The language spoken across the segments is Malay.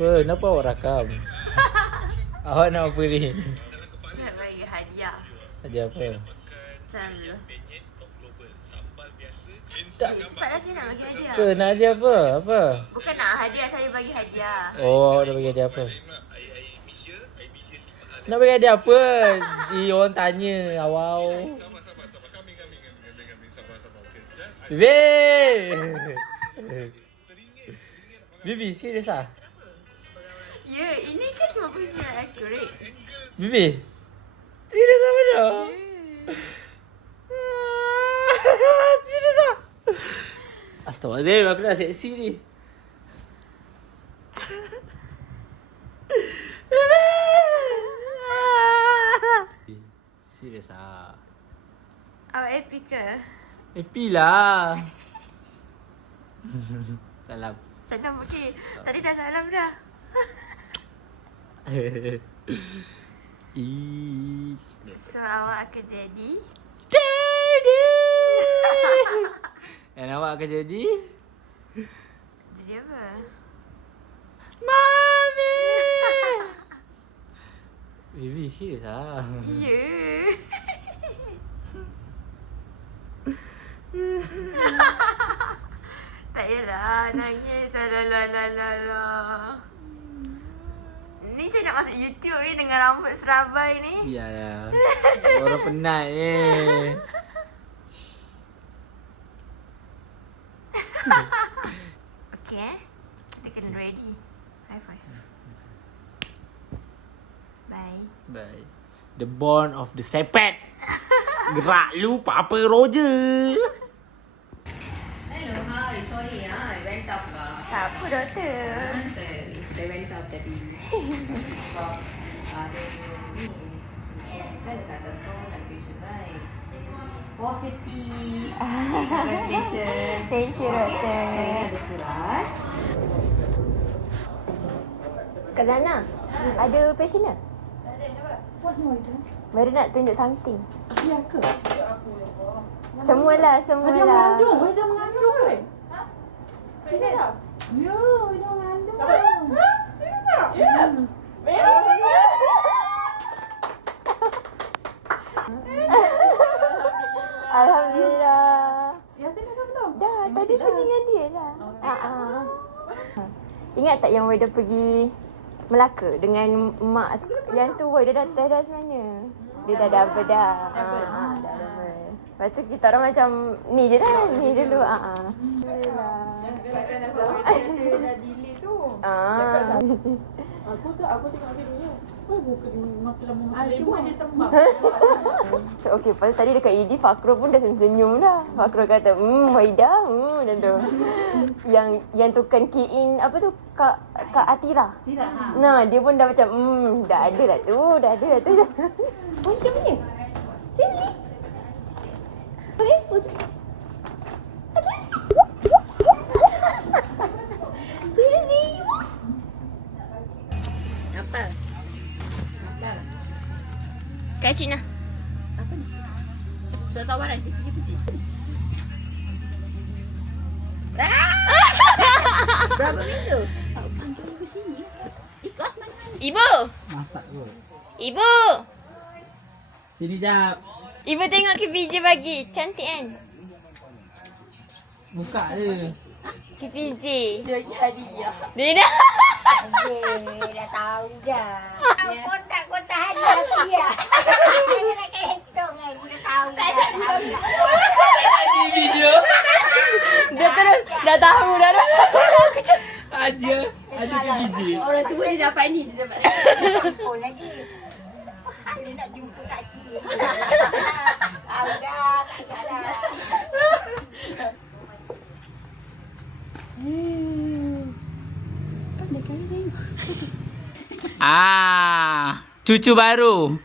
Kenapa awak rakam? Awak nak apa ni? Saya bagi hadiah. Hadiah apa? Salam dulu. Cepatlah saya nak bagi hadiah. Apa? Nak hadiah apa? Apa? Bukan nak hadiah, saya bagi hadiah. Oh, nak bagi hadiah apa? Nak bagi hadiah apa? Orang tanya awal. Bibi! Bibi, serius ah? Ya, ini kan 99 accurate. Bibi? Serius apa dah? Serius ah? Astaghfirullahaladzim, aku dah seksi ni. Serius ah? Awak happy ke? Happy lah. Salam. Salam, okey. Tadi dah salam dah. So, awak akan jadi? Daddy! Dan awak akan jadi? Jadi apa? Mami! Baby, serius lah. Ya. Tak yalah, nangis. Alah. Ni saya nak masuk YouTube ni dengan rambut serabai ni. Biarlah. Orang penat ni. Okay. Kita kena ready. High five. Bye. Bye. The bond of the sepet. Gerak lu Papa Roger. Hello, hi. Sorry, I went up lah. Tak apa, doktor. They went up tadi. Sebab ada ni. Kan dekat atas kau nak patient, right? Positive. Congratulations. Thank you, doktor. So, ini ada surat. Kak Zana, ada patient tak? What more itu? Mari nak tunjuk something. Ya ke? Semualah. Ada mengandung kan? Ha? Serius tak? Ya, ada mengandung. Serius tak? Ya. Alhamdulillah. Yasin dah belum? Dah, tadi pergi dengan dia lah. Ingat tak yang Weda pergi Melaka dengan mak yang tu Weda dah dah sebenarnya. Dia dah double dah. Dah double. Lepas tu kita orang macam ni je dah. Ni dulu. Alhamdulillah. Yang dekat aku dia dah delay tu. Aku tengok dia ni. Bukan makin lama cuma dia tembak. So, okay, lepas tu tadi dekat ED Fakrul pun dah senyum dah. Fakrul kata, Maida, macam tu. Yang tukang key in, apa tu, Kak Atira. Nah, dia pun dah macam, dah ada lah tu. Oh, dia punya? Sini. Okay, seriously? Apa? Kak Cina. Apa ni? Surat tawaran kecil-kecil. Berapa minggu? Panggil ke sini. Ikut mana? Ibu! Masak tu. Ibu! Sini jap. Ibu tengok KPJ bagi. Cantik kan? Buka je. KPJ. Dia hadiah. Dia dah. Dah tahu dah. Kotak-kotak hadiah dia. Dia nak kentong kan. Dia tahu dah. Di video. Dia terus dah tahu dah. Ada video. Orang tua dia dapat ni. Dia dapat Telefon lagi. Dia nak jumpa Kak Cik. Tahu dah. Tak salah. Cucu baru.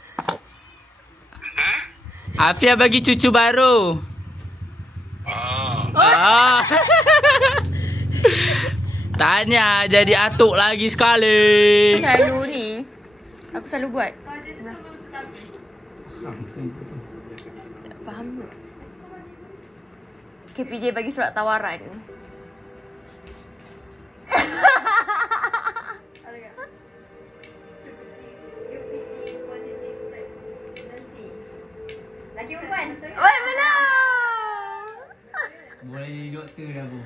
Afia bagi cucu baru. Tanya jadi atuk lagi sekali. Selalu ni. Aku selalu buat. Tak faham ke? KPJ bagi surat tawaran. Boleh jadi doktor dah bu.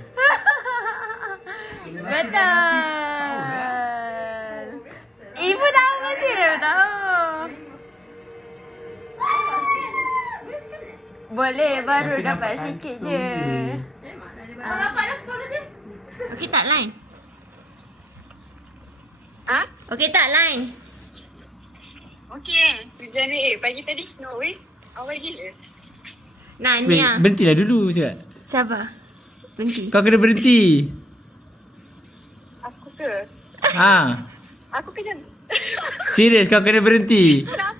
Betul. Ibu tahu mesti dia tahu. Boleh, baru Tapi dapat nampak sikit kantung je. je. Okey tak line? Ha? Okey tak line? Okey. Hujan ni pagi tadi snow weh. Awal gila. Wait, Nania. berhentilah dulu cakap. Siapa? Berhenti. Kau kena berhenti. Aku ke? Ha. Aku kena. Serius kau kena berhenti. Kenapa?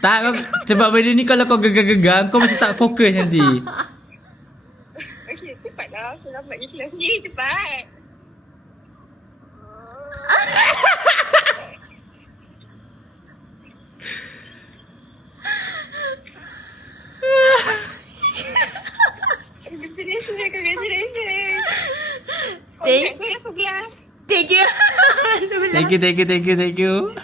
Tak kau, sebab benda ni kalau kau gegar-gegar kau macam tak fokus nanti. Okey, cepatlah. Aku lambat je kelas ni. Cepat. Congratulations, congratulations. Thank- Congrats, saya 11. Thank you. Thank you.